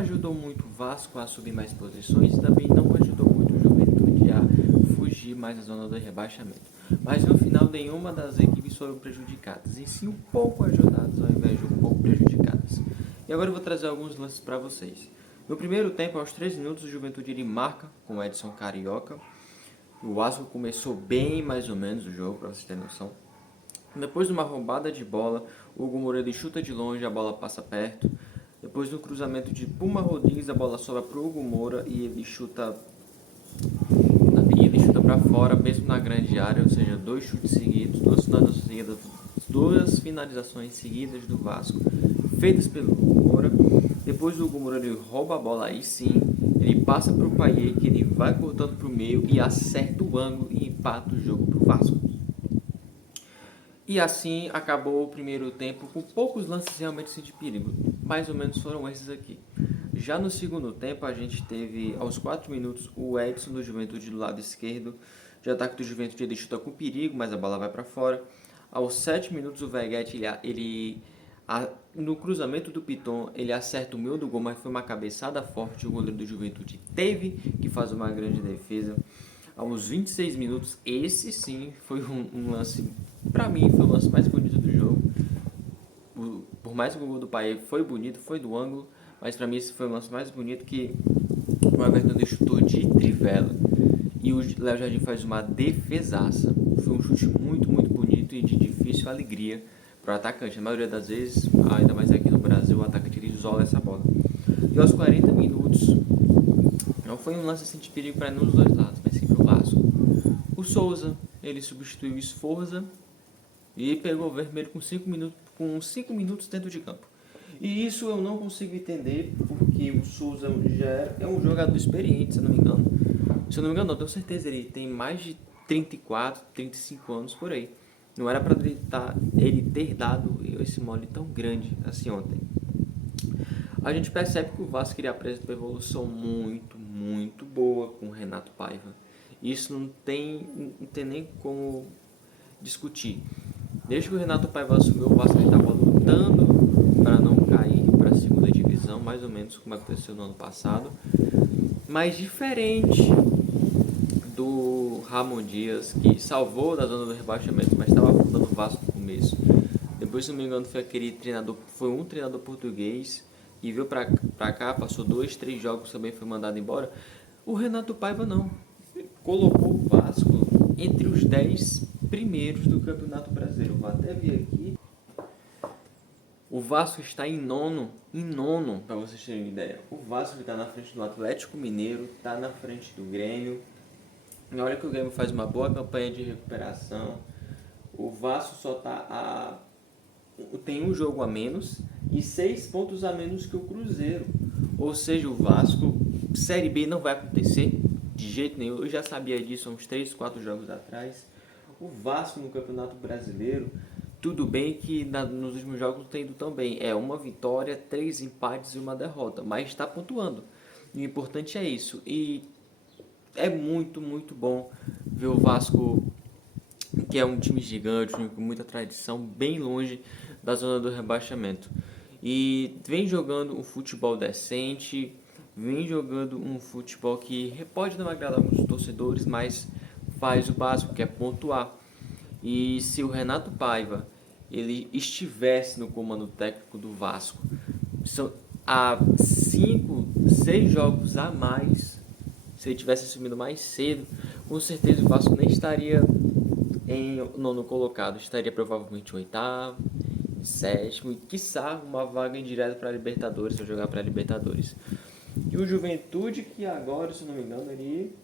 ajudou muito o Vasco a subir mais posições e também não ajudou muito o Juventude a fugir mais da zona do rebaixamento. Mas no final nenhuma das equipes foram prejudicadas, e sim um pouco ajudadas ao invés de um pouco prejudicadas. E agora eu vou trazer alguns lances para vocês. No primeiro tempo, aos 3 minutos, o Juventude ele marca com o Edson Carioca. O Vasco começou bem mais ou menos o jogo, para vocês terem noção. Depois de uma roubada de bola, o Hugo Moreira chuta de longe, a bola passa perto. Depois do cruzamento de Puma Rodrigues, a bola sobra para o Hugo Moura e ele chuta para fora, mesmo na grande área, ou seja, dois chutes seguidos, duas finalizações seguidas do Vasco, feitas pelo Hugo Moura. Depois o Hugo Moura ele rouba a bola, aí sim, ele passa para o Payet, que ele vai cortando para o meio e acerta o ângulo e empata o jogo para o Vasco. E assim acabou o primeiro tempo com poucos lances realmente de perigo. Mais ou menos foram esses aqui. Já no segundo tempo a gente teve aos 4 minutos o Edson do Juventude do lado esquerdo. De ataque do Juventude ele chuta com perigo, mas a bola vai para fora. Aos 7 minutos o Veguete no cruzamento do Piton ele acerta o meio do gol, mas foi uma cabeçada forte. O goleiro do Juventude teve que fazer uma grande defesa. Aos 26 minutos, esse sim foi um lance, pra mim, foi o lance mais bonito do jogo. Por mais que o gol do Paê foi bonito, foi do ângulo, mas pra mim esse foi o lance mais bonito, que o Everton chutou de trivela e o Léo Jardim faz uma defesaça. Foi um chute muito, muito bonito e de difícil alegria para o atacante. A maioria das vezes, ainda mais aqui no Brasil, o atacante ele isola essa bola. E aos 40 minutos, não foi um lance assim de perigo para nenhum dos dois lados, mas sim para o Vasco. O Souza, ele substituiu o Sforza e pegou o vermelho com 5 minutos dentro de campo. E isso eu não consigo entender, porque o Souza já é um jogador experiente, se eu não me engano. Se eu não me engano, não, tenho certeza, ele tem mais de 34, 35 anos por aí. Não era para ele ter dado esse mole tão grande assim ontem. A gente percebe que o Vasco queria apresentar uma evolução muito, muito boa com o Renato Paiva. Isso não tem nem como discutir. Desde que o Renato Paiva assumiu, o Vasco estava lutando para não cair para a segunda divisão, mais ou menos como aconteceu no ano passado. Mas diferente do Ramon Dias, que salvou da zona do rebaixamento, mas estava afundando o Vasco no começo. Depois, se não me engano, foi um treinador português e veio pra cá, passou 2, 3 jogos, também foi mandado embora. O Renato Paiva não. Colocou o Vasco entre os 10 primeiros do Campeonato Brasileiro. Vou até ver aqui. O Vasco está em nono, para vocês terem uma ideia. O Vasco está na frente do Atlético Mineiro, está na frente do Grêmio. Na hora que o Grêmio faz uma boa campanha de recuperação, o Vasco tem um jogo a menos e 6 pontos a menos que o Cruzeiro. Ou seja, o Vasco, Série B não vai acontecer de jeito nenhum. Eu já sabia disso há uns 3, 4 jogos atrás. O Vasco no Campeonato Brasileiro, tudo bem que nos últimos jogos não tem ido tão bem. É uma vitória, 3 empates e uma derrota, mas está pontuando. E o importante é isso. E é muito, muito bom ver o Vasco, que é um time gigante, um time com muita tradição, bem longe da zona do rebaixamento. E vem jogando um futebol decente, vem jogando um futebol que pode não agradar alguns torcedores, mas faz o básico, que é pontuar. E se o Renato Paiva ele estivesse no comando técnico do Vasco, há 5, 6 jogos a mais, se ele tivesse assumido mais cedo, com certeza o Vasco nem estaria em nono colocado, estaria provavelmente em oitavo, sétimo e quiçá uma vaga indireta para a Libertadores, para jogar para a Libertadores. E o Juventude, que agora, se não me engano, ele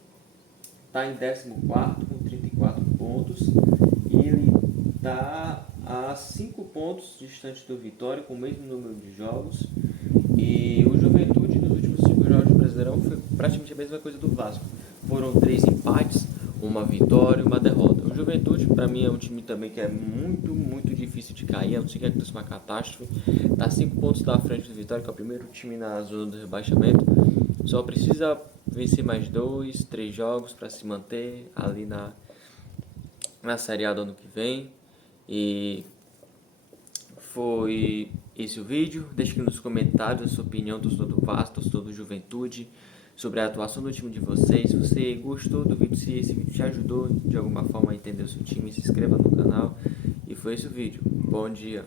está em 14º com 34 pontos e ele está a 5 pontos distante do Vitória, com o mesmo número de jogos. E o Juventude nos últimos 5 jogos do Brasileirão foi praticamente a mesma coisa do Vasco. Foram 3 empates, uma vitória e uma derrota. O Juventude, para mim, é um time também que é muito, muito difícil de cair, a não ser que aconteça uma catástrofe. Está 5 pontos da frente do Vitória, que é o primeiro time na zona do rebaixamento. Só precisa vencer mais 2, 3 jogos para se manter ali na Série A do ano que vem. E foi esse o vídeo. Deixe aqui nos comentários a sua opinião, torcedor do Vasco, torcedor do Juventude, sobre a atuação do time de vocês. Se você gostou do vídeo, se esse vídeo te ajudou de alguma forma a entender o seu time, se inscreva no canal. E foi esse o vídeo. Bom dia.